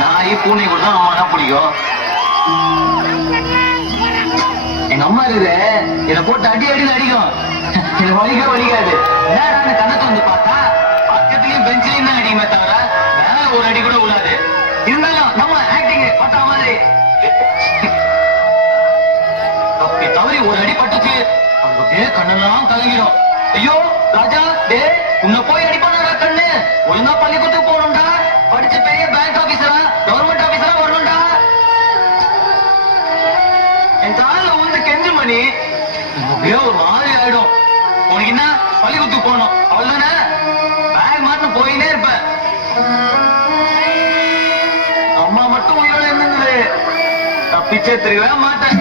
நாய் பூனை கூட தான் அம்மா தான் பிடிக்கும். எங்க அம்மா இருக்குது என்னை போட்டு அடி அடின்னு அடிக்கும். எனக்கு வலிக்காது. நேரம் கண்ணத்தை வந்து பார்த்தா பக்கத்துலயும் பெஞ்சிலையும் தான் அடிக்குமே தவிர வேற ஒரு அடி கூட விழாது. இருந்தாலும் நம்ம ஆக்டிங் பட்டா மாதிரி தப்பி தவறி ஒரு அடி பட்டுச்சு. அப்படியே கண்ணெல்லாம் கலங்கிடும். ஐயோ ராஜா டே உன்னை போய் அடிப்பானா கண்ணு? ஒழுங்கா பள்ளிக்கூடத்துக்கு போகணும்டா. படிச்ச பெரிய பேங்க் ஆபீசரா கவர்மெண்ட் ஆபீசரா வரணும்டா. என் காலில் உந்து கெஞ்சு மணி அப்படியே ஒரு மாதிரி ஆயிடும். உனக்கு என்ன பள்ளிக்கூடத்துக்கு போகணும் அவ்வளவுதானே? பேக் மாட்டு போயினே இருப்பேன். அம்மா மட்டும் உயிரோட இருந்தது தப்பிச்சே தெரியவே மாட்டேன்.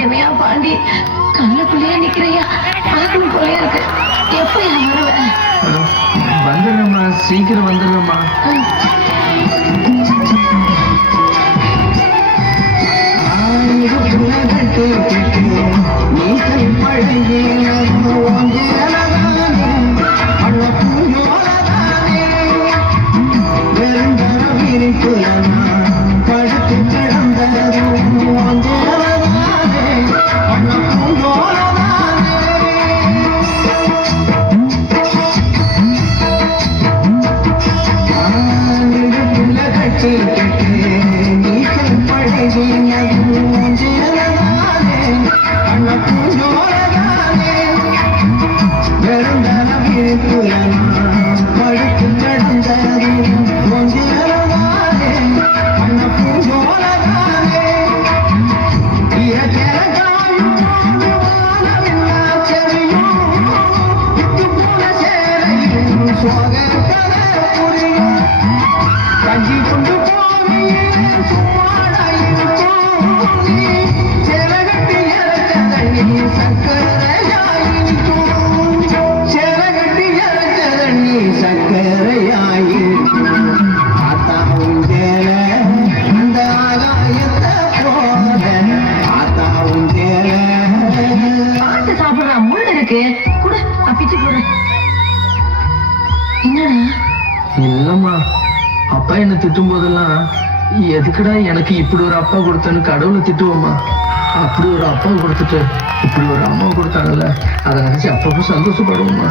என்னையா பாண்டி கண்ணுக்குள்ளேயே நிக்கிறையா? பார்க்கணும் போல இருக்கு. எப்ப வருவேன்? வந்துடுறேம்மா, சீக்கிரம் வந்துடுறேம்மா. இல்லம்மா, அப்பா என்ன திட்டும் போதெல்லாம் எதுக்குடா எனக்கு இப்படி ஒரு அப்பா கொடுத்தேன்னு கடவுளை திட்டுவோம்மா. அப்படி ஒரு அப்பா கொடுத்துட்டு இப்படி ஒரு அம்மா கொடுத்தாங்கல்ல, அதை நினைச்சு அப்பப்போ சந்தோஷப்படுவோம்மா.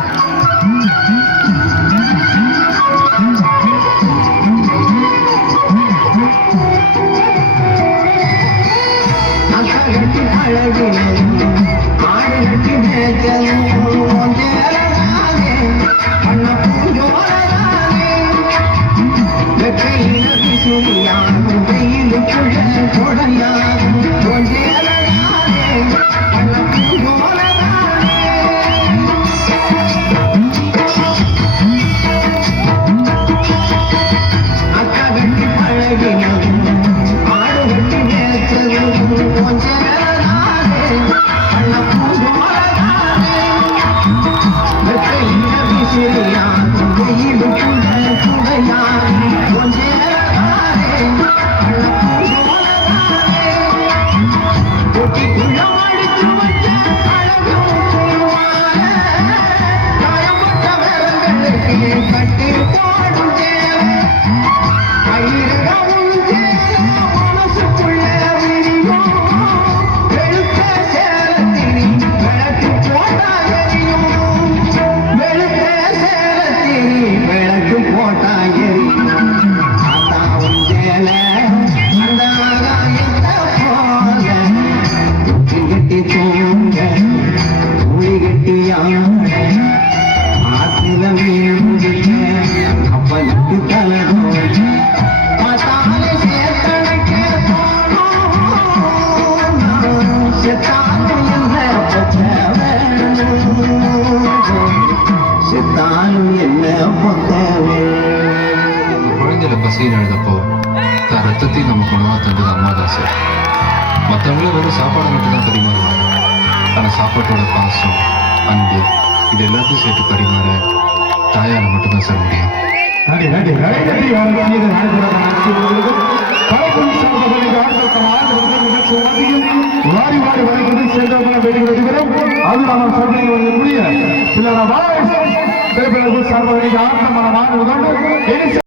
ஆத்தில மீன் அப்பனுக்கு தலைநோய் மத்தாலே சேர்த்தனுக்கு செத்தாலும் என்ன செத்தாலும் என்ன பொத்தவே. குழந்தையில பசியில் எழுதப்போ தான் ரத்தத்தையும் நமக்கு உணவா தந்தது அம்மா தான் சார். மற்றவங்கள வெறும் சாப்பாடு மட்டும்தான் பரிமாறுவாங்க. ஆனால் சாப்பாட்டோட பாசம், அன்பு இது எல்லாத்தையும் சேர்த்து பரிமாற தாயால மட்டும்தான் சார் முடியும். வாரி வாரி வருகிறது சேர்ந்தவங்க வேண்டிய வருகிறோம். அது நம்ம சந்தையில் முடிய சில சார்பாக ஆட்டமான